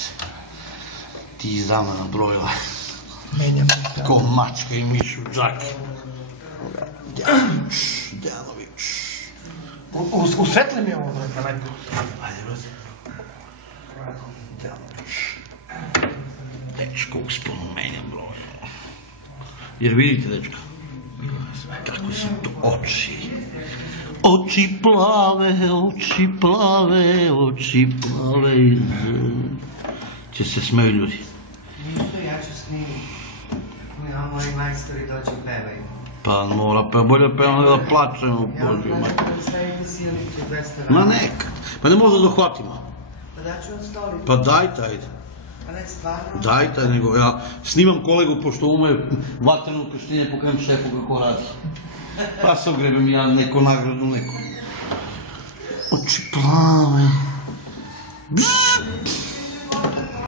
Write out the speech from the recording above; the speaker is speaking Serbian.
se. Ti izdavno nabrojila. Menjam se. Ko mačka i miš u džaki. Djanović. U svetli mi je ovo, brate, lepo. Ajde, brate. Djanović. Dečko usponu menjam broj. Jer vidite, dečko, kako su to oči. Oči plave, oči plave, oči plave. Će se smeju ljudi. Ništa, ja ću snimiti. Moji majstori dođu pevaju. Pa mora, pa bolje pevamo da plačemo. Ja vam gledam da stavite siliće 200 rana. Ma nekad. Pa ne možda dohvatimo. Pa daću vam stolicu. Pa dajte, ajde. Pa ne, stvarno. Dajte, nego ja snimam kolegu, pošto ume vatrenu krštenje, pokajem šefu kako radi. Pa se ogrebem ja neko nagradu, neko. Oči plave. Bzz!